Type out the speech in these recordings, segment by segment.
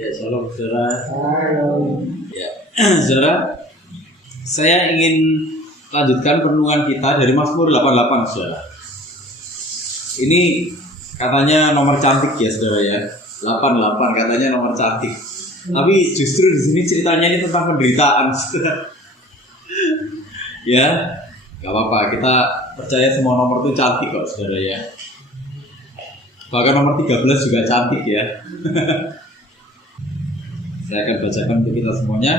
Ya, salam saudara. Ya, saudara, saya ingin lanjutkan perenungan kita dari Mazmur 88, saudara. Ini katanya nomor cantik ya, saudara ya. 88 katanya nomor cantik. Tapi justru di sini ceritanya ini tentang penderitaan, saudara. Ya, nggak apa-apa. Kita percaya semua nomor itu cantik kok, saudara ya. Bahkan nomor 13 juga cantik ya. Saya akan bacakan untuk kita semuanya.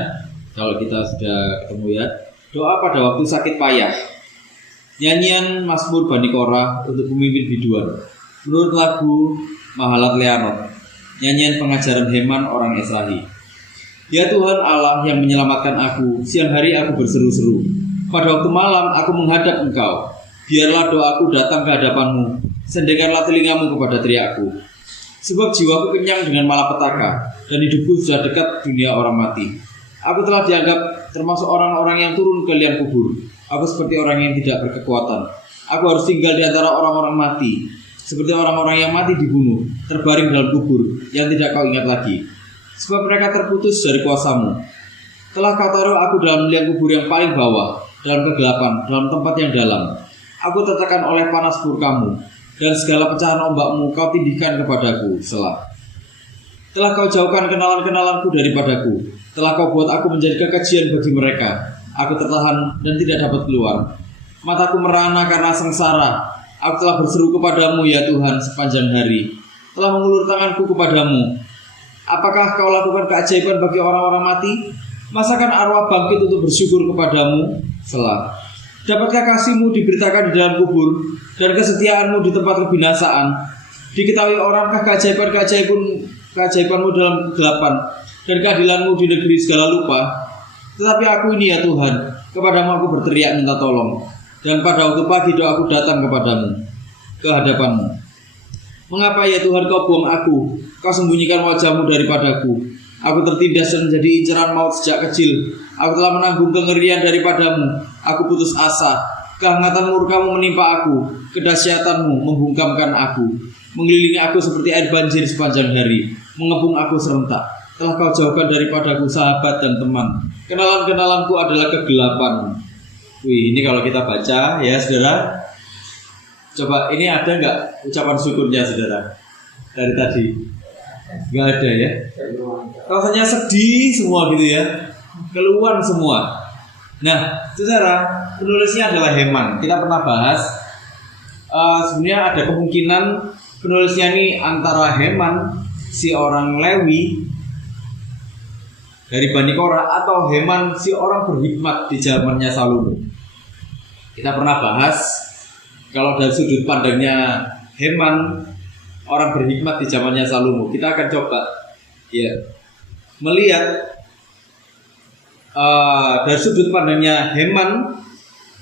Kalau kita sudah ketemu ya. Doa pada waktu sakit payah. Nyanyian Mazmur Bani Korah untuk pemimpin biduan. Menurut lagu Mahalat Leanot. Nyanyian pengajaran Heman orang Esrahi. Ya Tuhan Allah yang menyelamatkan aku. Siang hari aku berseru-seru. Pada waktu malam aku menghadap Engkau. Biarlah doaku datang ke hadapan-Mu. Sendengarlah telingamu kepada teriakku. Sebab jiwaku kenyang dengan malapetaka, dan hidupku sudah dekat dunia orang mati. Aku telah dianggap termasuk orang-orang yang turun ke liang kubur. Aku seperti orang yang tidak berkekuatan. Aku harus tinggal di antara orang-orang mati, seperti orang-orang yang mati dibunuh, terbaring dalam kubur yang tidak kau ingat lagi. Sebab mereka terputus dari kuasa-Mu. Telah kau taruh aku dalam liang kubur yang paling bawah, dalam kegelapan, dalam tempat yang dalam. Aku tertekan oleh panas murka-Mu, dan segala pecahan ombak-Mu kau tindihkan kepadaku. Selah. Telah kau jauhkan kenalan-kenalanku daripadaku. Telah kau buat aku menjadi kekejian bagi mereka. Aku tertahan dan tidak dapat keluar. Mataku merana karena sengsara. Aku telah berseru kepadamu ya Tuhan sepanjang hari. Telah mengulur tanganku kepadamu. Apakah kau lakukan keajaiban bagi orang-orang mati? Masakan arwah bangkit untuk bersyukur kepadamu? Selah. Dapatkah kasih-Mu diberitakan di dalam kubur, dan kesetiaan-Mu di tempat kebinasaan? Diketahui orangkah keajaiban-Mu dalam kegelapan, dan keadilan-Mu di negeri segala lupa? Tetapi aku ini ya Tuhan, kepadamu aku berteriak minta tolong, dan pada waktu pagi doaku datang kepadamu, ke hadapan-Mu. Mengapa ya Tuhan kau buang aku? Kau sembunyikan wajah-Mu daripadaku. Aku tertindas dan menjadi inceran maut sejak kecil. Aku telah menanggung kengerian daripadamu. Aku putus asa. Kehangatan murka-Mu menimpa aku. Kedahsyatan-Mu membungkamkan aku. Mengelilingi aku seperti air banjir sepanjang hari. Mengepung aku serentak. Telah kau jauhkan daripadaku sahabat dan teman. Kenalan-kenalanku adalah kegelapan. Wih, ini kalau kita baca ya saudara. Coba ini ada nggak ucapan syukurnya saudara dari tadi? Nggak ada ya. Rasanya sedih semua gitu ya. Keluhan semua. Nah, saudara, penulisnya adalah Heman. Kita pernah bahas sebenarnya ada kemungkinan penulisnya ini antara Heman, si orang Lewi dari Bani Korah, atau Heman, si orang berhikmat di zamannya Salomo. Kita pernah bahas kalau dari sudut pandangnya Heman, orang berhikmat di zamannya Salomo. Kita akan coba ya melihat dari sudut pandangnya Heman,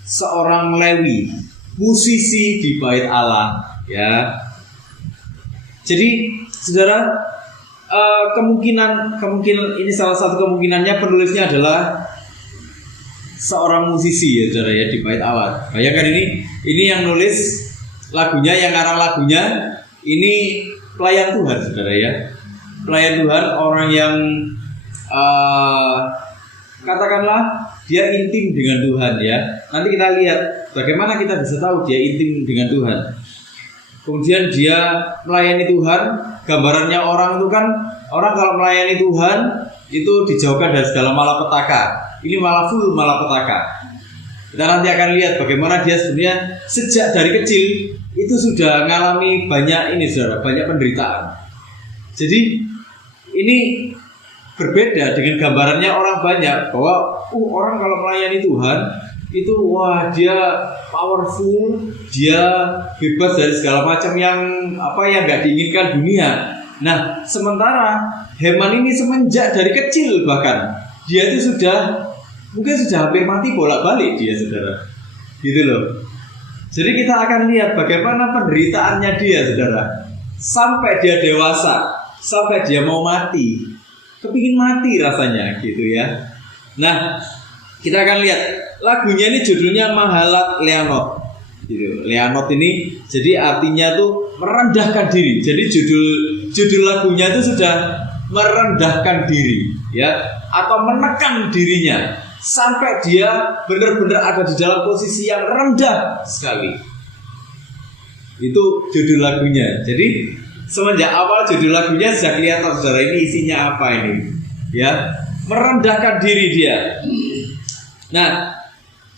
seorang Lewi, musisi di bait Allah ya. Jadi saudara, kemungkinan ini salah satu kemungkinannya penulisnya adalah seorang musisi ya saudara ya, di bait Allah. Bayangkan ini yang nulis lagunya, yang ngarang lagunya ini pelayan Tuhan saudara ya. Pelayan Tuhan, orang yang katakanlah dia intim dengan Tuhan ya. Nanti kita lihat bagaimana kita bisa tahu dia intim dengan Tuhan. Kemudian dia melayani Tuhan. Gambarannya orang itu kan, orang kalau melayani Tuhan itu dijauhkan dari segala malapetaka. Ini malah full malapetaka. Kita nanti akan lihat bagaimana dia sebenarnya sejak dari kecil itu sudah mengalami banyak ini saudara, banyak penderitaan. Jadi ini berbeda dengan gambarannya orang banyak bahwa orang kalau melayani Tuhan itu wah dia powerful, dia bebas dari segala macam yang nggak diinginkan dunia. Nah, sementara Heman ini semenjak dari kecil bahkan dia itu mungkin sudah hampir mati bolak-balik dia saudara, gitu loh. Jadi kita akan lihat bagaimana penderitaannya dia saudara, sampai dia dewasa, sampai dia mau mati, kepingin mati rasanya gitu ya. Nah, kita akan lihat lagunya ini judulnya Mahalat Leanot gitu. Leanot ini jadi artinya tuh merendahkan diri. Jadi judul lagunya itu sudah merendahkan diri, ya, atau menekan dirinya sampai dia benar-benar ada di dalam posisi yang rendah sekali. Itu judul lagunya. Jadi semenjak awal judul lagunya sudah kelihatan saudara ini isinya apa ini, ya, merendahkan diri dia. Nah,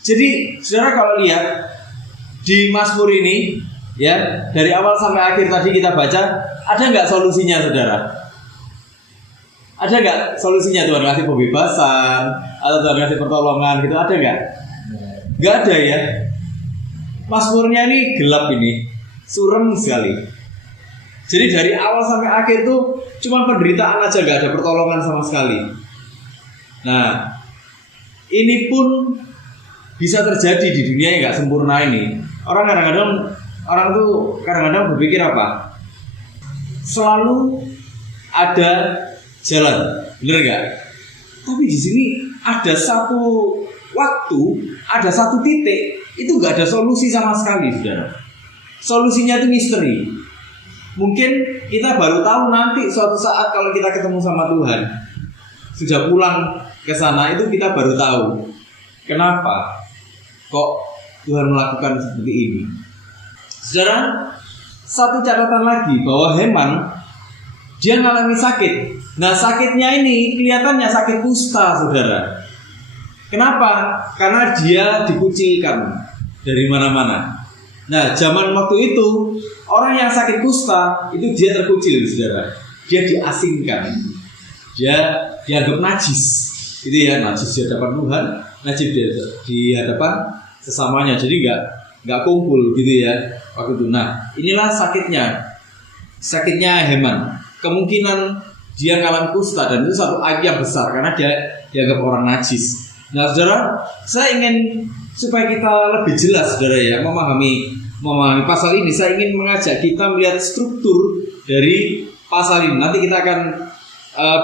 jadi saudara kalau lihat di Mazmur ini, ya, dari awal sampai akhir tadi kita baca, ada nggak solusinya saudara? Ada nggak solusinya? Tuhan kasih pembebasan atau Tuhan kasih pertolongan gitu, ada nggak? Nggak ada ya. Mazmurnya ini gelap ini, suram sekali. Jadi dari awal sampai akhir tuh cuma penderitaan aja, nggak ada pertolongan sama sekali. Nah, ini pun bisa terjadi di dunia yang nggak sempurna ini. Orang kadang-kadang berpikir apa? Selalu ada jalan, bener nggak? Tapi di sini ada satu waktu, ada satu titik, itu nggak ada solusi sama sekali, saudara. Solusinya itu misteri. Mungkin kita baru tahu nanti suatu saat kalau kita ketemu sama Tuhan, sudah pulang ke sana itu kita baru tahu kenapa kok Tuhan melakukan seperti ini. Saudara, satu catatan lagi bahwa Heman dia mengalami sakit. Nah, sakitnya ini kelihatannya sakit kusta, saudara. Kenapa? Karena dia dikucilkan dari mana-mana. Nah, zaman waktu itu orang yang sakit kusta itu dia terkucil, saudara. Dia diasingkan. Dia dianggap najis. Itu ya, najis di hadapan Tuhan, najis di hadapan sesamanya. Jadi nggak kumpul gitu ya waktu itu. Nah, inilah sakitnya Heman. Kemungkinan dia mengalami kusta dan itu satu aib yang besar karena dia dianggap orang najis. Nah, saudara, saya ingin supaya kita lebih jelas, saudara, ya, memahami pasal ini. Saya ingin mengajak kita melihat struktur dari pasal ini. Nanti kita akan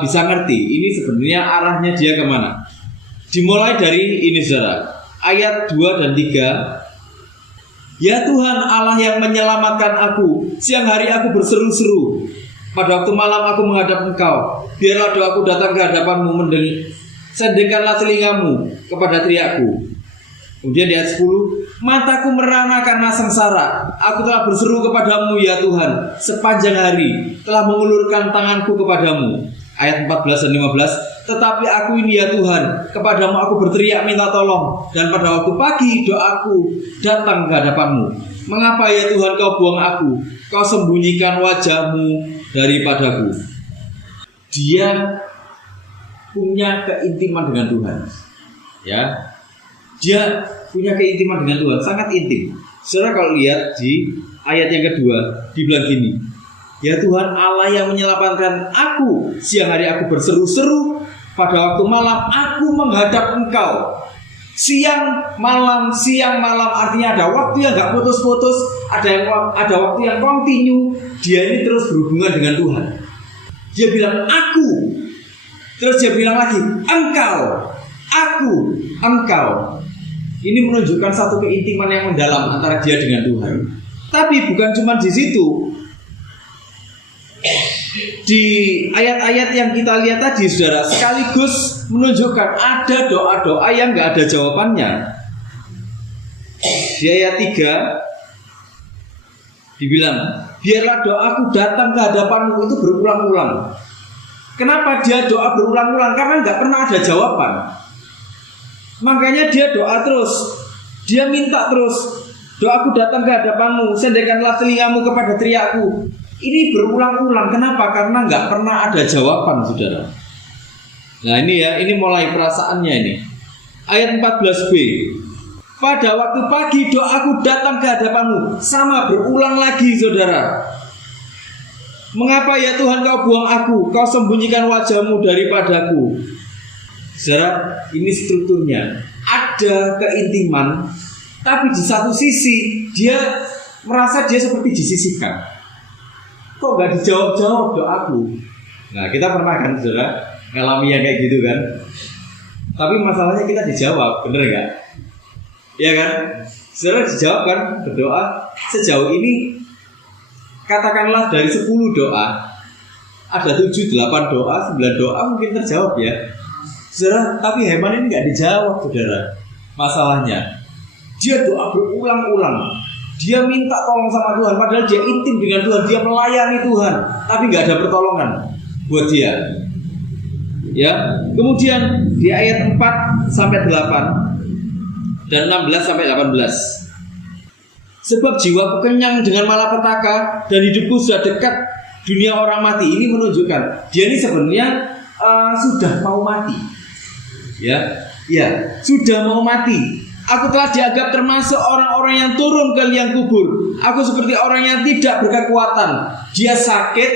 bisa ngerti ini sebenarnya arahnya dia kemana. Dimulai dari ini, saudara, ayat 2 dan 3. Ya Tuhan Allah yang menyelamatkan aku, siang hari aku berseru-seru, pada waktu malam aku menghadap Engkau. Biarlah doaku datang ke hadapan-Mu, sendengkanlah telingamu kepada teriakku. Kemudian di ayat 10, mataku merana karena sengsara, aku telah berseru kepadamu ya Tuhan, sepanjang hari telah mengulurkan tanganku kepadamu. Ayat 14 dan 15, tetapi aku ini ya Tuhan, kepadamu aku berteriak minta tolong, dan pada waktu pagi doaku datang ke hadapan-Mu. Mengapa ya Tuhan kau buang aku, kau sembunyikan wajah-Mu daripadaku. Dia punya keintiman dengan Tuhan, ya. Dia punya keintiman dengan Tuhan, sangat intim. Saudara kalau lihat di ayat yang kedua, dibilang gini, ya Tuhan Allah yang menyelamatkan aku, siang hari aku berseru-seru, pada waktu malam aku menghadap Engkau. Siang malam artinya ada waktu yang gak putus-putus, ada waktu yang kontinu. Dia ini terus berhubungan dengan Tuhan. Dia bilang aku, terus dia bilang lagi Engkau, aku, Engkau. Ini menunjukkan satu keintiman yang mendalam antara dia dengan Tuhan. Tapi bukan cuma di situ. Di ayat-ayat yang kita lihat tadi, saudara, sekaligus menunjukkan ada doa-doa yang gak ada jawabannya. Di ayat 3 dibilang, biarlah doaku datang ke hadapan-Mu, itu berulang-ulang. Kenapa dia doa berulang-ulang? Karena gak pernah ada jawaban. Makanya dia doa terus, dia minta terus, doaku datang ke hadapan-Mu, sendengkanlah telingamu kepada teriakku. Ini berulang-ulang. Kenapa? Karena nggak pernah ada jawaban, saudara. Nah ini ya, ini mulai perasaannya ini. Ayat 14b. Pada waktu pagi doaku datang ke hadapan-Mu. Sama berulang lagi, saudara. Mengapa ya Tuhan kau buang aku, kau sembunyikan wajah-Mu daripadaku. Saudara, ini strukturnya. Ada keintiman, tapi di satu sisi dia merasa dia seperti disisihkan. Kok gak dijawab-jawab doaku? Nah, kita pernah kan, saudara, ngalami yang kayak gitu kan. Tapi masalahnya kita dijawab, bener gak? Iya kan? Saudara dijawab kan, berdoa. Sejauh ini, katakanlah dari 10 doa, ada 7, 8 doa, 9 doa mungkin terjawab ya, saudara. Tapi Heman ini nggak dijawab, saudara. Masalahnya dia doa berulang-ulang, dia minta tolong sama Tuhan, padahal dia intim dengan Tuhan, dia melayani Tuhan, tapi nggak ada pertolongan buat dia. Ya, kemudian di ayat 4 sampai 8 dan 16 sampai 18. Sebab jiwaku kenyang dengan malapetaka dan hidupku sudah dekat dunia orang mati. Ini menunjukkan dia ini sebenarnya sudah mau mati. Ya, sudah mau mati. Aku telah dianggap termasuk orang-orang yang turun ke liang kubur. Aku seperti orang yang tidak berkekuatan. Dia sakit,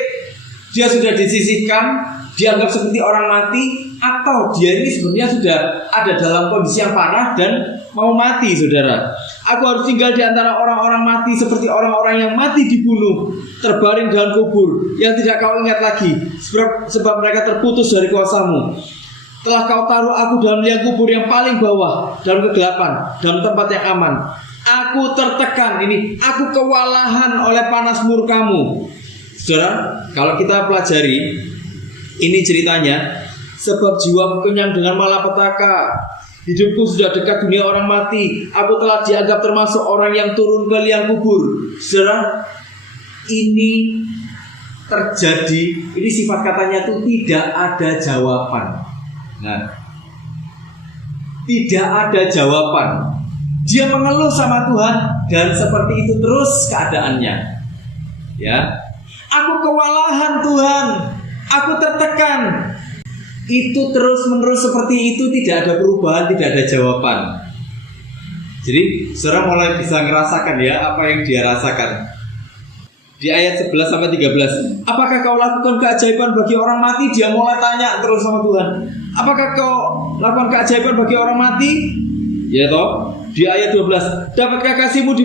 dia sudah disisihkan, dianggap seperti orang mati, atau dia ini sebenarnya sudah ada dalam kondisi yang parah dan mau mati, saudara. Aku harus tinggal di antara orang-orang mati seperti orang-orang yang mati dibunuh, terbaring dalam kubur yang tidak kau ingat lagi, sebab mereka terputus dari kuasamu. Telah kau taruh aku dalam liang kubur yang paling bawah, dalam kegelapan, dalam tempat yang aman. Aku tertekan, aku kewalahan oleh panas murkamu. Saudara, kalau kita pelajari ini ceritanya, sebab jiwaku kenyang dengan malapetaka, hidupku sudah dekat dunia orang mati. Aku telah dianggap termasuk orang yang turun ke liang kubur. Saudara, ini terjadi, ini sifat katanya itu tidak ada jawaban. Nah, tidak ada jawaban. Dia mengeluh sama Tuhan dan seperti itu terus keadaannya. Ya, aku kewalahan Tuhan, aku tertekan. Itu terus-menerus seperti itu, tidak ada perubahan, tidak ada jawaban. Jadi saudara mulai bisa ngerasakan ya apa yang dia rasakan. Di ayat 11 sampai 13, apakah kau lakukan keajaiban bagi orang mati? Dia mulai tanya terus sama Tuhan. Apakah kau lakukan keajaiban bagi orang mati? Ya toh. Di ayat 12, dapatkah kasihmu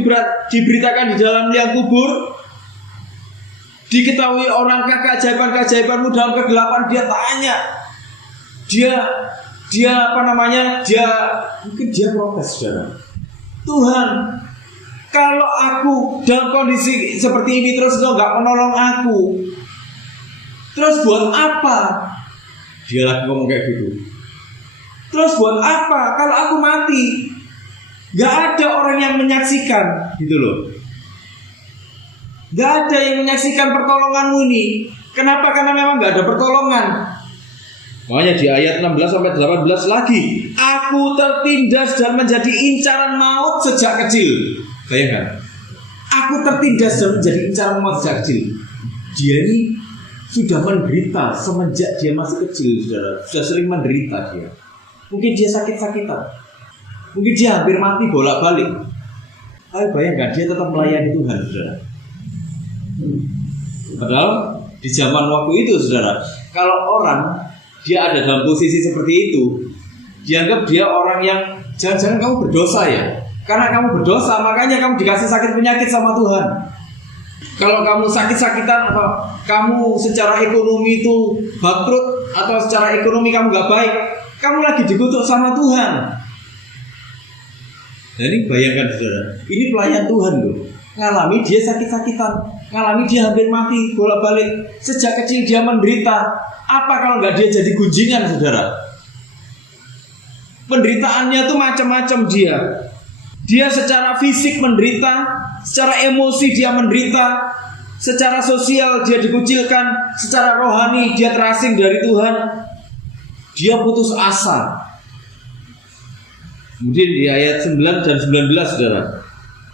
diberitakan di dalam liang kubur? Diketahui orangkah keajaiban-keajaibanmu dalam kegelapan? Dia tanya. Dia apa namanya? Mungkin dia protes, saudara. Tuhan, kalau aku dalam kondisi seperti ini terus kau nggak menolong aku, terus buat apa? Dia lagi ngomong kayak gitu. Terus buat apa kalau aku mati? Gak ada orang yang menyaksikan, gitu loh. Gak ada yang menyaksikan pertolonganmu ini. Kenapa? Karena memang gak ada pertolongan. Makanya di ayat 16 sampai 18 lagi, aku tertindas dan menjadi incaran maut sejak kecil. Bayangkan, aku tertindas dan menjadi incaran maut sejak kecil. Dia ini sudah menderita semenjak dia masih kecil, saudara. Sudah sering menderita dia. Mungkin dia sakit-sakitan, mungkin dia hampir mati bolak-balik. Tapi bayangkan, dia tetap melayani Tuhan, saudara. Padahal di zaman waktu itu, saudara, kalau orang dia ada dalam posisi seperti itu, dianggap dia orang yang jangan-jangan kamu berdosa ya. Karena kamu berdosa, makanya kamu dikasih sakit penyakit sama Tuhan. Kalau kamu sakit-sakitan atau kamu secara ekonomi itu bangkrut, atau secara ekonomi kamu gak baik, kamu lagi dikutuk sama Tuhan. Nah ini bayangkan, saudara, ini pelayan Tuhan loh. Ngalami dia sakit-sakitan, ngalami dia hampir mati bolak-balik. Sejak kecil dia menderita. Apa kalau nggak dia jadi gunjingan, saudara? Penderitaannya tuh macam-macam dia. Dia secara fisik menderita, secara emosi dia menderita, secara sosial dia dikucilkan, secara rohani dia terasing dari Tuhan. Dia putus asa. Kemudian di ayat 9 dan 19, saudara,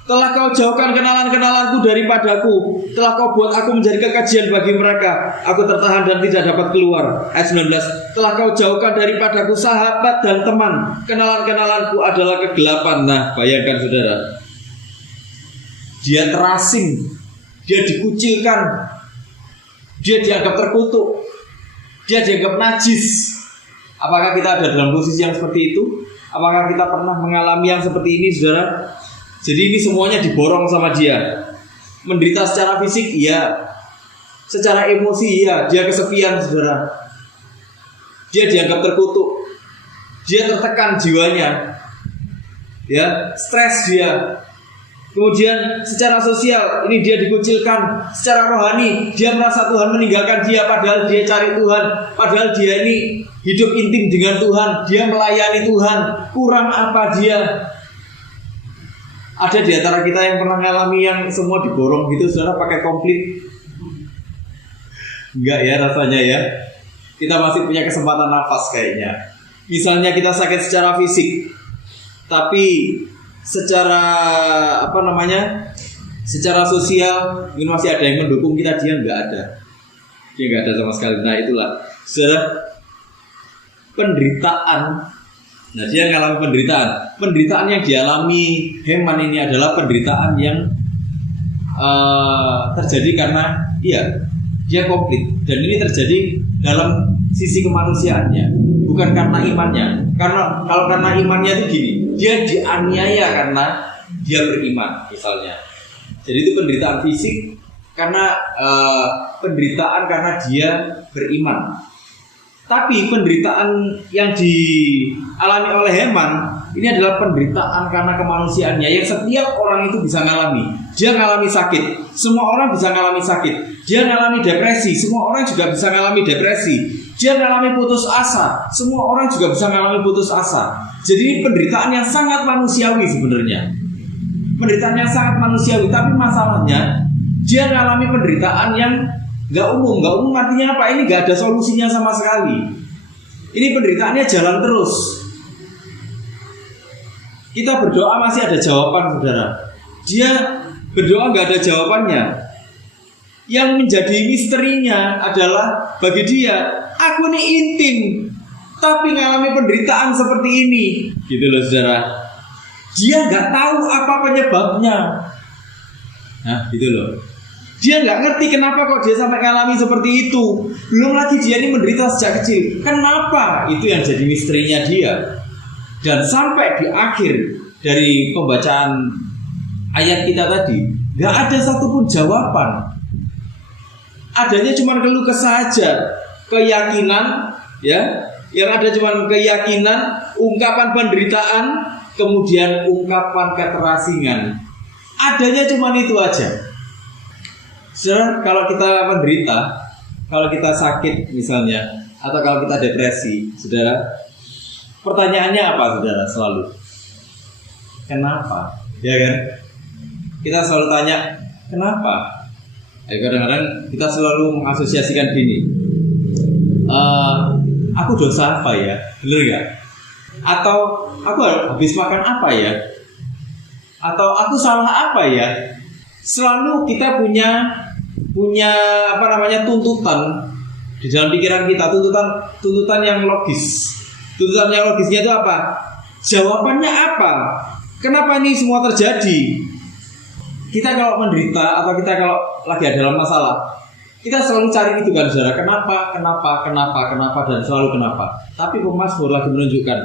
telah kau jauhkan kenalan-kenalanku daripadaku, telah kau buat aku menjadi kekejian bagi mereka. Aku tertahan dan tidak dapat keluar. Ayat 19, telah kau jauhkan daripadaku sahabat dan teman, kenalan-kenalanku adalah kegelapan. Nah bayangkan, saudara, dia terasing, dia dikucilkan, dia dianggap terkutuk, dia dianggap najis. Apakah kita ada dalam posisi yang seperti itu? Apakah kita pernah mengalami yang seperti ini, saudara? Jadi ini semuanya diborong sama dia. Menderita secara fisik, iya. Secara emosi, iya. Dia kesepian, saudara. Dia dianggap terkutuk. Dia tertekan jiwanya. Ya, stres dia. Kemudian secara sosial ini dia dikucilkan. Secara rohani dia merasa Tuhan meninggalkan dia, padahal dia cari Tuhan, padahal dia ini hidup intim dengan Tuhan, dia melayani Tuhan. Kurang apa dia? Ada di antara kita yang pernah mengalami yang semua diborong gitu, saudara, pakai komplit? Enggak ya rasanya ya. Kita masih punya kesempatan nafas kayaknya. Misalnya kita sakit secara fisik, tapi secara secara sosial mungkin masih ada yang mendukung kita, dia nggak ada sama sekali. Nah itulah saudara, penderitaan. Nah dia mengalami penderitaan yang dialami Heman ini adalah penderitaan yang terjadi karena dia komplit, dan ini terjadi dalam sisi kemanusiaannya, bukan karena imannya. Karena kalau karena imannya itu gini, dia dianiaya karena dia beriman misalnya. Jadi itu penderitaan fisik karena penderitaan karena dia beriman. Tapi penderitaan yang dialami oleh Heman ini adalah penderitaan karena kemanusiaannya yang setiap orang itu bisa ngalami. Dia ngalami sakit, semua orang bisa ngalami sakit. Dia ngalami depresi, semua orang juga bisa ngalami depresi. Dia ngalami putus asa, semua orang juga bisa ngalami putus asa. Jadi ini penderitaan yang sangat manusiawi sebenarnya. Penderitaan yang sangat manusiawi, tapi masalahnya dia ngalami penderitaan yang nggak umum. Nggak umum artinya apa? Ini nggak ada solusinya sama sekali. Ini penderitaannya jalan terus. Kita berdoa masih ada jawaban, saudara. Dia berdoa nggak ada jawabannya. Yang menjadi misterinya adalah bagi dia, aku ini intim, tapi ngalami penderitaan seperti ini, gitu loh saudara. Dia nggak tahu apa penyebabnya. Nah, gitu loh. Dia nggak ngerti kenapa kok dia sampai ngalami seperti itu. Belum lagi dia ini menderita sejak kecil. Kenapa? Itu yang jadi misterinya dia. Dan sampai di akhir dari pembacaan ayat kita tadi, nggak ada satupun jawaban. Adanya cuma keluh kesah saja, keyakinan, ya. Yang ada cuma keyakinan, ungkapan penderitaan, kemudian ungkapan keterasingan. Adanya cuma itu aja. Saudara, kalau kita menderita, kalau kita sakit misalnya, atau kalau kita depresi, saudara, pertanyaannya apa, saudara? Selalu, kenapa? Ya kan? Kita selalu tanya, kenapa? Kadang-kadang kita selalu mengasosiasikan gini, aku dosa apa ya? Bener gak? Atau aku habis makan apa ya? Atau aku salah apa ya? Selalu kita punya tuntutan di dalam pikiran kita, tuntutan yang logis. Tuntutan yang logisnya itu apa? Jawabannya apa? Kenapa ini semua terjadi? Kita kalau menderita atau kita kalau lagi ada dalam masalah, kita selalu cari itu kan, saudara. Kenapa, dan selalu kenapa. Tapi Mazmur lagi menunjukkan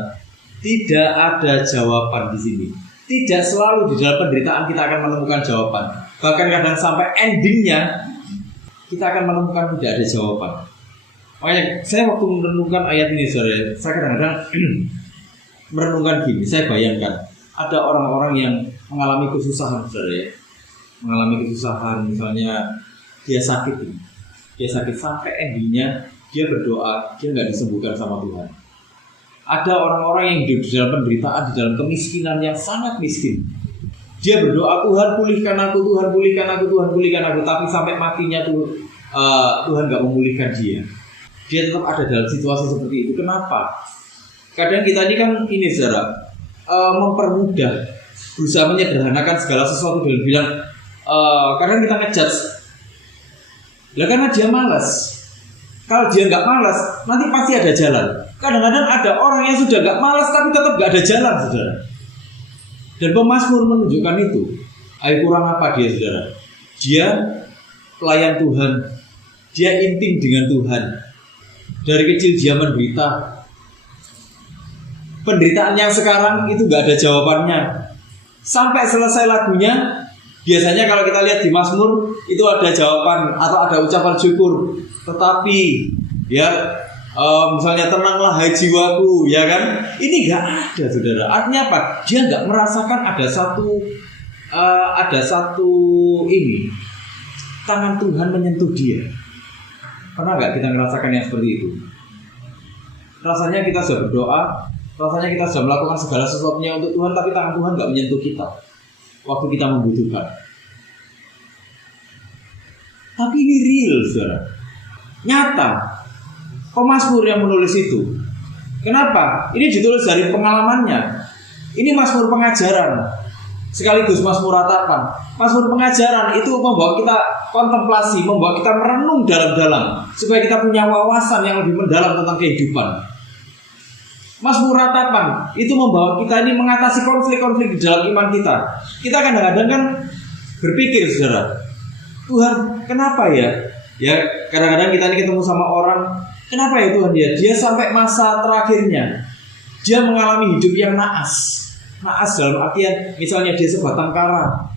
tidak ada jawaban di sini. Tidak selalu di dalam penderitaan kita akan menemukan jawaban. Bahkan kadang sampai endingnya kita akan menemukan tidak ada jawaban. Makanya saya waktu merenungkan ayat ini, saudara, saya kadang-kadang merenungkan gini. Saya bayangkan ada orang-orang yang mengalami kesusahan, saudara, ya. Mengalami kesusahan, misalnya dia sakit sampai endingnya dia berdoa, dia nggak disembuhkan sama Tuhan. Ada orang-orang yang hidup di dalam penderitaan, di dalam kemiskinan yang sangat miskin. Dia berdoa, Tuhan pulihkan aku, Tuhan pulihkan aku, Tuhan pulihkan aku, tapi sampai matinya Tuhan nggak memulihkan dia. Dia tetap ada dalam situasi seperti itu. Kenapa? Kadang kita ini kan saudara, mempermudah, berusaha menyederhanakan segala sesuatu dengan bilang, kadang kita ngejudge, karena dia malas. Kalau dia nggak malas, nanti pasti ada jalan. Kadang-kadang ada orang yang sudah nggak malas tapi tetap nggak ada jalan, saudara. Dan pemazmur menunjukkan itu. Ayo, kurang apa dia, saudara? Dia pelayan Tuhan, dia intim dengan Tuhan. Dari kecil dia menderita. Penderitaan yang sekarang itu nggak ada jawabannya. Sampai selesai lagunya, biasanya kalau kita lihat di Mazmur itu ada jawaban atau ada ucapan syukur. Tetapi misalnya tenanglah hai jiwaku, ya kan? Ini nggak ada, saudara. Artinya apa? Dia nggak merasakan ada satu ada satu ini, tangan Tuhan menyentuh dia. Pernah nggak kita merasakan yang seperti itu? Rasanya kita sudah berdoa, rasanya kita sudah melakukan segala sesuatunya untuk Tuhan, tapi tangan Tuhan nggak menyentuh kita waktu kita membutuhkan. Tapi ini real, saudara, nyata. Pemazmur yang menulis itu, kenapa? Ini ditulis dari pengalamannya. Ini mazmur pengajaran, sekaligus mazmur ratapan. Mazmur pengajaran itu membawa kita kontemplasi, membawa kita merenung dalam-dalam, supaya kita punya wawasan yang lebih mendalam tentang kehidupan. Mazmur ratapan itu membawa kita ini mengatasi konflik-konflik di dalam iman kita. Kita kadang-kadang kan berpikir, saudara, Tuhan, kenapa ya? Ya, kadang-kadang kita ini ketemu sama orang, kenapa ya Tuhan dia sampai masa terakhirnya dia mengalami hidup yang naas. Naas dalam artian misalnya dia sebatang kara,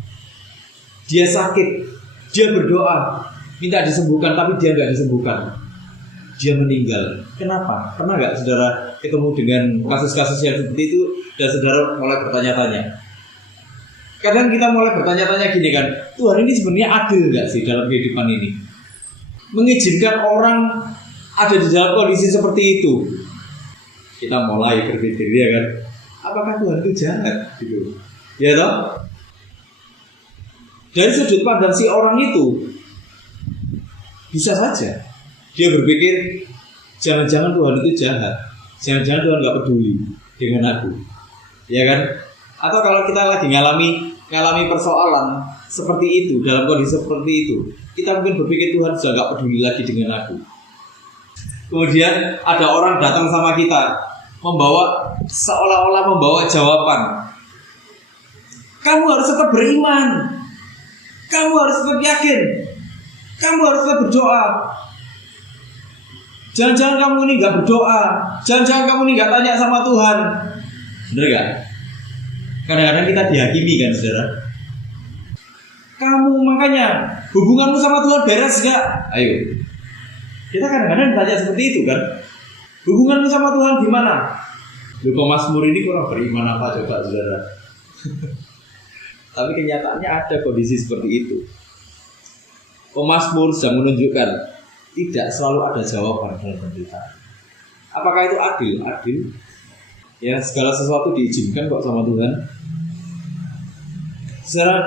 dia sakit, dia berdoa minta disembuhkan tapi dia nggak disembuhkan, dia meninggal. Kenapa? Pernah nggak saudara ketemu dengan kasus-kasus yang seperti itu dan saudara mulai bertanya-tanya? Kadang kita mulai bertanya-tanya gini kan, Tuhan ini sebenarnya adil nggak sih dalam kehidupan ini? Mengizinkan orang ada di dalam kondisi seperti itu. Kita mulai berpikir, ya kan, apakah Tuhan itu jahat gitu? Ya toh? Dari sudut pandang si orang itu, bisa saja dia berpikir, jangan-jangan Tuhan itu jahat, jangan-jangan Tuhan nggak peduli dengan aku, ya kan? Atau kalau kita lagi ngalami persoalan seperti itu, dalam kondisi seperti itu, kita mungkin berpikir Tuhan sudah nggak peduli lagi dengan aku. Kemudian ada orang datang sama kita, seolah-olah membawa jawaban. Kamu harus tetap beriman, kamu harus tetap yakin, kamu harus tetap berdoa. Jangan-jangan kamu ini nggak berdoa, jangan-jangan kamu ini nggak tanya sama Tuhan. Bener gak? Kadang-kadang kita dihakimi kan, saudara. Kamu makanya hubunganmu sama Tuhan beres gak? Ayo, kita kadang-kadang ditanya seperti itu kan. Hubunganmu sama Tuhan gimana? Pemazmur ini kurang beriman apa coba, saudara? Tapi kenyataannya ada kondisi seperti itu. Pemazmur sedang menunjukkan tidak selalu ada jawaban dalam penderitaan. Apakah itu adil? Adil. Ya, segala sesuatu diizinkan kok sama Tuhan. Saudara,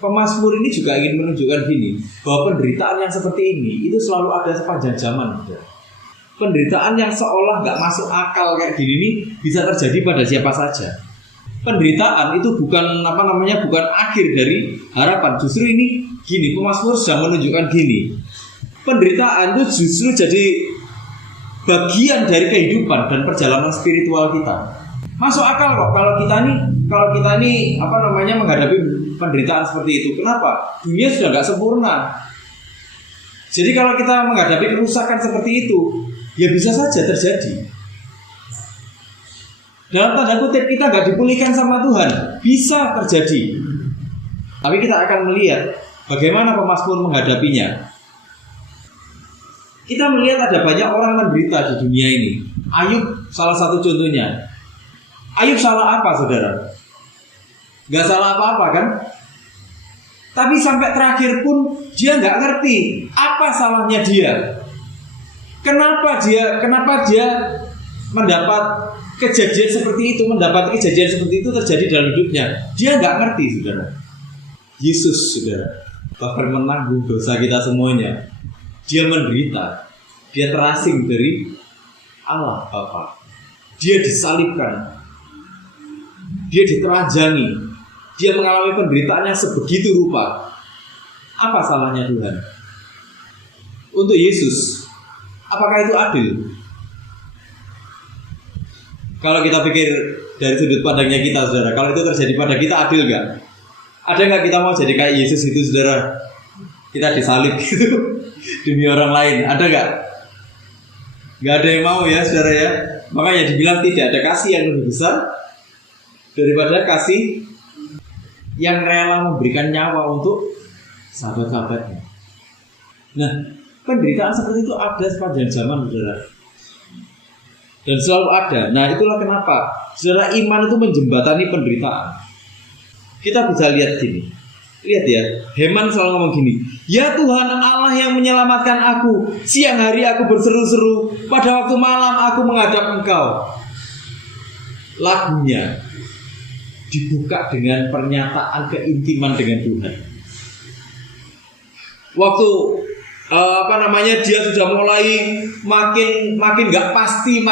Pemazmur ini juga ingin menunjukkan gini, bahwa penderitaan yang seperti ini itu selalu ada sepanjang zaman. Penderitaan yang seolah nggak masuk akal kayak gini ini bisa terjadi pada siapa saja. Penderitaan itu bukan bukan akhir dari harapan. Justru ini gini, Pemazmur sedang menunjukkan gini, penderitaan itu justru jadi bagian dari kehidupan dan perjalanan spiritual kita. Masuk akal kok kalau kita ini menghadapi penderitaan seperti itu. Kenapa? Dunia sudah nggak sempurna. Jadi kalau kita menghadapi kerusakan seperti itu, ya bisa saja terjadi. Dalam tanda kutip kita nggak dipulihkan sama Tuhan, bisa terjadi. Tapi kita akan melihat bagaimana Pemazmur menghadapinya. Kita melihat ada banyak orang menderita di dunia ini. Ayub salah satu contohnya. Ayub salah apa, saudara? Gak salah apa-apa kan? Tapi sampai terakhir pun dia gak ngerti apa salahnya dia. Kenapa dia mendapat kejadian seperti itu, terjadi dalam hidupnya. Dia gak ngerti, saudara. Yesus, saudara, bahkan menanggung dosa kita semuanya. Dia menderita, dia terasing dari Allah Bapa. Dia disalibkan, dia ditelanjangi, dia mengalami penderitaan yang sebegitu rupa. Apa salahnya Tuhan? Untuk Yesus, apakah itu adil? Kalau kita pikir dari sudut pandangnya kita, saudara, kalau itu terjadi pada kita, adil gak? Ada gak kita mau jadi kayak Yesus itu, saudara? Kita disalib gitu demi orang lain, ada gak? Gak ada yang mau ya, saudara ya. Makanya dibilang tidak ada kasih yang lebih besar daripada kasih yang rela memberikan nyawa untuk sahabat-sahabatnya. Nah, penderitaan seperti itu ada sepanjang zaman, saudara, dan selalu ada. Nah, itulah kenapa, saudara, iman itu menjembatani penderitaan. kita bisa lihat gini. Lihat ya, Heman selalu ngomong gini, ya Tuhan Allah yang menyelamatkan aku, siang hari aku berseru-seru, pada waktu malam aku menghadap Engkau. Lagunya dibuka dengan pernyataan keintiman dengan Tuhan. Waktu dia sudah mulai makin nggak pasti,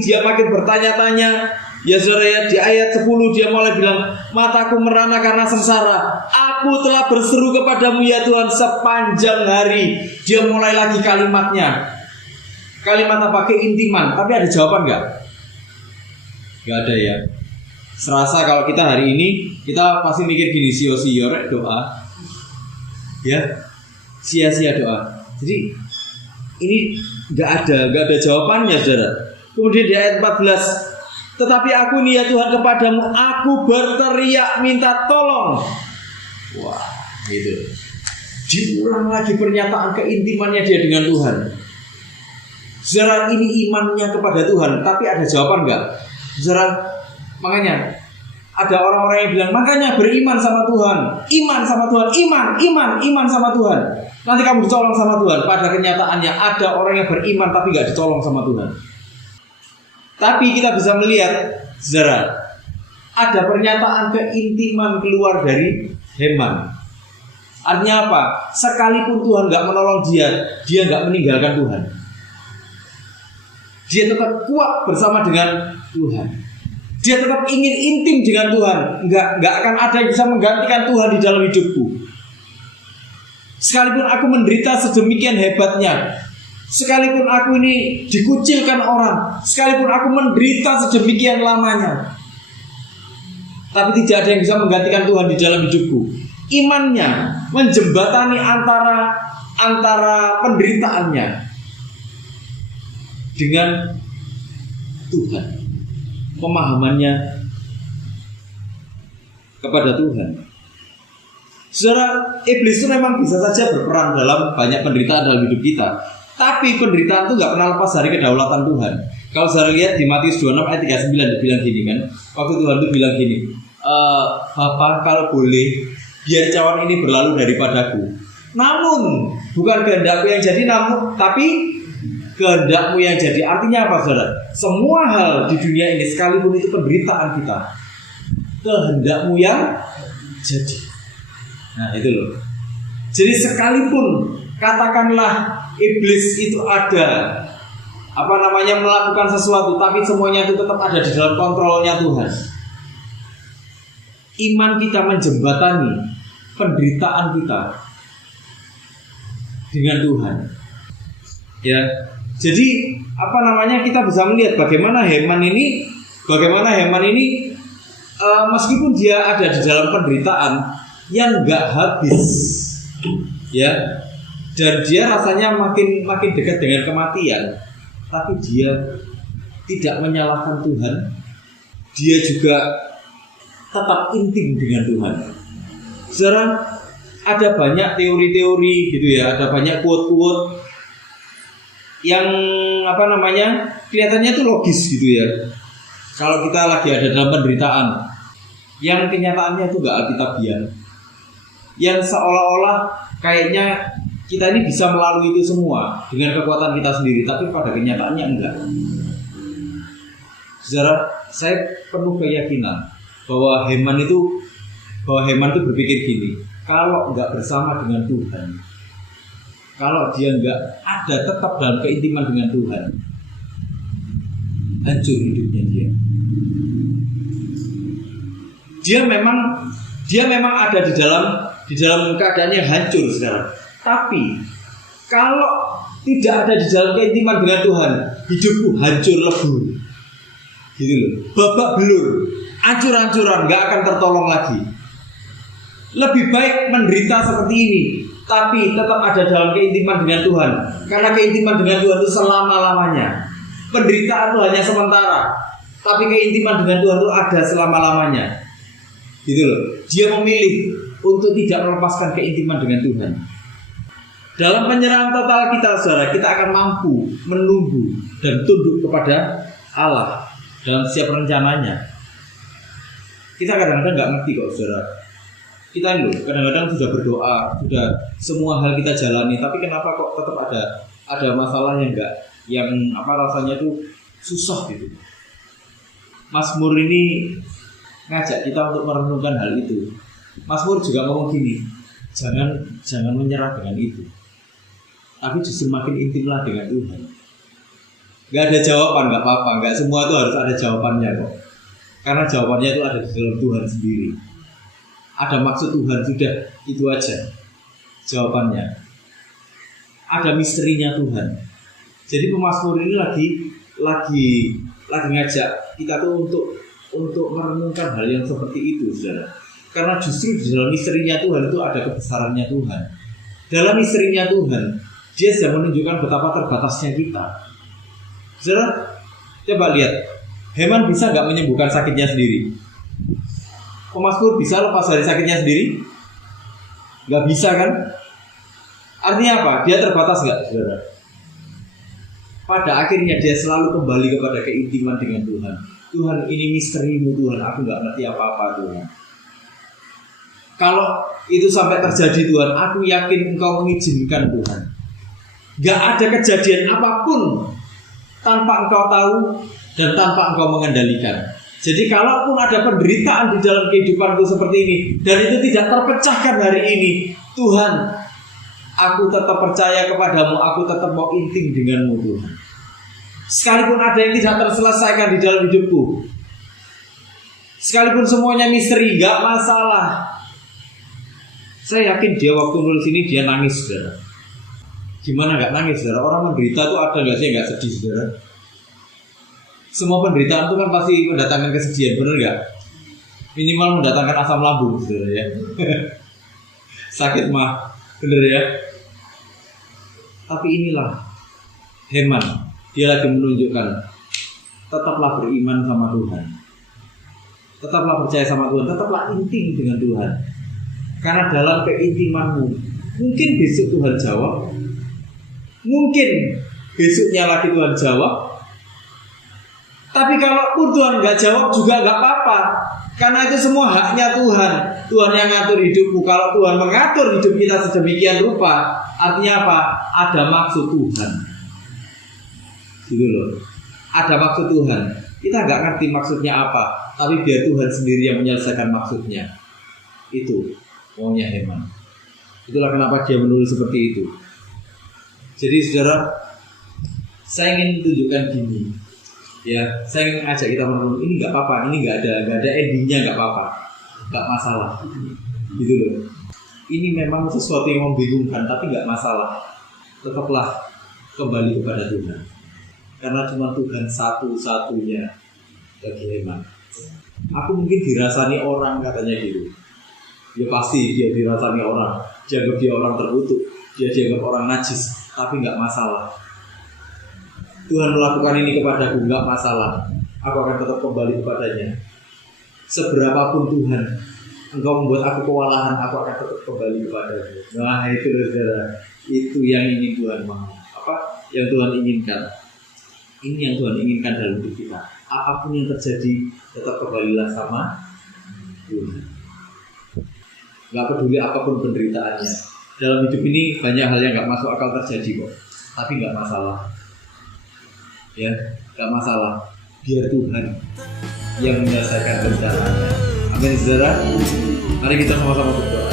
dia makin bertanya-tanya. Ya saudara ya, di ayat 10 dia mulai bilang, mataku merana karena sengsara, aku telah berseru kepadamu ya Tuhan sepanjang hari. Dia mulai lagi kalimatnya. Kalimat apa? Keintiman. Tapi ada jawaban nggak? Nggak ada ya. Serasa kalau kita hari ini, kita pasti mikir gini, sio-sio doa, ya, sia-sia doa. Jadi ini nggak ada jawabannya, saudara. Kemudian di ayat 14, tetapi aku nih ya Tuhan kepadamu, aku berteriak minta tolong. Wah, gitu. Diulang lagi pernyataan keintimannya dia dengan Tuhan. Saudara, ini imannya kepada Tuhan, tapi ada jawaban nggak? Saudara, makanya ada orang-orang yang bilang, makanya beriman sama Tuhan, iman sama Tuhan, iman sama Tuhan. Nanti kamu ditolong sama Tuhan. Pada kenyataannya ada orang yang beriman tapi nggak ditolong sama Tuhan. Tapi kita bisa melihat, saudara, ada pernyataan keintiman keluar dari Heman. Artinya apa? Sekalipun Tuhan nggak menolong dia nggak meninggalkan Tuhan. Dia tetap kuat bersama dengan Tuhan. Dia tetap ingin intim dengan Tuhan. Nggak akan ada yang bisa menggantikan Tuhan di dalam hidupku. Sekalipun aku menderita sedemikian hebatnya, sekalipun aku ini dikucilkan orang, sekalipun aku menderita sedemikian lamanya, tapi tidak ada yang bisa menggantikan Tuhan di dalam hidupku. Imannya menjembatani antara penderitaannya dengan Tuhan, pemahamannya kepada Tuhan. Saudara, iblis itu memang bisa saja berperan dalam banyak penderitaan dalam hidup kita. Tapi penderitaan itu gak pernah lepas dari kedaulatan Tuhan. Kalau saudara lihat di Matius 26 ayat 39 dibilang gini kan, waktu Tuhan itu bilang gini, Bapa kalau boleh biar cawan ini berlalu daripadaku, namun bukan kehendakku yang jadi, tapi kehendakmu yang jadi. Artinya apa saudara? Semua hal di dunia ini sekalipun itu penderitaan kita, kehendakmu yang jadi. Nah itu loh. Jadi sekalipun katakanlah iblis itu ada melakukan sesuatu, tapi semuanya itu tetap ada di dalam kontrolnya Tuhan. Iman kita menjembatani penderitaan kita dengan Tuhan. Ya, jadi kita bisa melihat bagaimana Heman ini meskipun dia ada di dalam penderitaan yang nggak habis, ya. Dan dia rasanya makin dekat dengan kematian, tapi dia tidak menyalahkan Tuhan. Dia juga tetap intim dengan Tuhan. Saudara, ada banyak teori-teori gitu ya, ada banyak quote-quote yang kelihatannya itu logis gitu ya. Kalau kita lagi ada dalam penderitaan, yang kenyataannya itu gak alkitabian, yang seolah-olah kayaknya kita ini bisa melalui itu semua dengan kekuatan kita sendiri, tapi pada kenyataannya enggak. Saudara, saya penuh keyakinan bahwa Heman itu berpikir gini, kalau enggak bersama dengan Tuhan, kalau dia enggak ada tetap dalam keintiman dengan Tuhan, hancur hidupnya dia. Dia memang ada di dalam keadaan yang hancur, saudara. Tapi kalau tidak ada di dalam keintiman dengan Tuhan, hidupku hancur lebur, gitu loh, babak belur, hancur-hancuran, gak akan tertolong lagi. Lebih baik menderita seperti ini, tapi tetap ada dalam keintiman dengan Tuhan, karena keintiman dengan Tuhan itu selama-lamanya. Penderitaan itu hanya sementara, tapi keintiman dengan Tuhan itu ada selama-lamanya, gitu loh. Dia memilih untuk tidak melepaskan keintiman dengan Tuhan. Dalam penyerahan total kita, saudara, kita akan mampu menunggu dan tunduk kepada Allah dalam setiap rencananya. Kita kadang-kadang nggak ngerti kok saudara. Kita loh kadang-kadang sudah berdoa, sudah semua hal kita jalani, tapi kenapa kok tetap ada masalah yang rasanya tuh susah gitu. Mazmur ini ngajak kita untuk merenungkan hal itu. Mazmur juga ngomong gini, jangan menyerah dengan itu, tapi justru makin intimlah dengan Tuhan. Gak ada jawaban, gak apa-apa, gak semua itu harus ada jawabannya kok. Karena jawabannya itu ada di dalam Tuhan sendiri. Ada maksud Tuhan, sudah itu aja jawabannya. Ada misterinya Tuhan. Jadi pemazmur ini lagi ngajak kita tuh untuk merenungkan hal yang seperti itu, saudara. Karena justru di dalam misterinya Tuhan itu ada kebesarannya Tuhan. Dalam misterinya Tuhan, Dia sedang menunjukkan betapa terbatasnya kita. Saudara, coba lihat, Heman bisa nggak menyembuhkan sakitnya sendiri? Pemazmur bisa lepas dari sakitnya sendiri? Nggak bisa kan? Artinya apa? Dia terbatas nggak, saudara? Pada akhirnya dia selalu kembali kepada keintiman dengan Tuhan. Tuhan, ini misterimu Tuhan, aku nggak ngerti apa-apa Tuhan. Kalau itu sampai terjadi Tuhan, aku yakin Engkau mengizinkan Tuhan. Gak ada kejadian apapun tanpa Engkau tahu dan tanpa Engkau mengendalikan. Jadi kalaupun ada penderitaan di dalam kehidupanku seperti ini dan itu tidak terpecahkan hari ini, Tuhan, aku tetap percaya kepadamu, aku tetap mau intim denganmu Tuhan. Sekalipun ada yang tidak terselesaikan di dalam hidupku, sekalipun semuanya misteri, gak masalah. Saya yakin dia waktu nulis ini dia nangis, saudara. Gimana gak nangis, saudara? Orang menderita itu ada gak sih yang gak sedih, saudara? Semua penderitaan itu kan pasti mendatangkan kesedihan, benar gak? Minimal mendatangkan asam lambung, saudara ya. Sakit mah, benar ya. Tapi inilah Heman, dia lagi menunjukkan tetaplah beriman sama Tuhan, tetaplah percaya sama Tuhan, tetaplah intim dengan Tuhan. Karena dalam keintimanmu, mungkin besok Tuhan jawab, mungkin besoknya lagi Tuhan jawab. Tapi kalaupun Tuhan gak jawab juga gak apa-apa, karena itu semua haknya Tuhan. Tuhan yang ngatur hidupmu. Kalau Tuhan mengatur hidup kita sedemikian rupa, artinya apa? Ada maksud Tuhan. Gitu loh. Ada maksud Tuhan. Kita gak ngerti maksudnya apa, tapi biar Tuhan sendiri yang menyelesaikan maksudnya. Itu maunya Heman. Itulah kenapa dia menulis seperti itu. Jadi saudara, saya ingin tunjukkan gini, ya, saya ingin ajak kita merenung. Ini nggak apa-apa, ini nggak ada endingnya, nggak apa-apa, nggak masalah, gitu loh. Ini memang sesuatu yang membingungkan, tapi nggak masalah. Tetaplah kembali kepada Tuhan, karena cuma Tuhan satu-satunya bagi Heman. Aku mungkin dirasani orang katanya gitu. Ya pasti dia dirasani orang, dianggap dia orang terkutuk, dia dianggap orang najis, tapi nggak masalah. Tuhan melakukan ini kepadaku, nggak masalah. Aku akan tetap kembali kepadanya. Seberapapun Tuhan Engkau membuat aku kewalahan, aku akan tetap kembali kepadanya. Nah itu saudara, itu yang ingin Tuhan mau. Apa yang Tuhan inginkan? Ini yang Tuhan inginkan dalam hidup kita. Apapun yang terjadi, tetap kembalilah sama Tuhan. Gak peduli apapun penderitaannya. Dalam hidup ini banyak hal yang gak masuk akal terjadi kok, tapi gak masalah. Ya, gak masalah. Biar Tuhan yang menyelesaikan rencananya. Amin saudara. Mari kita sama-sama berdoa.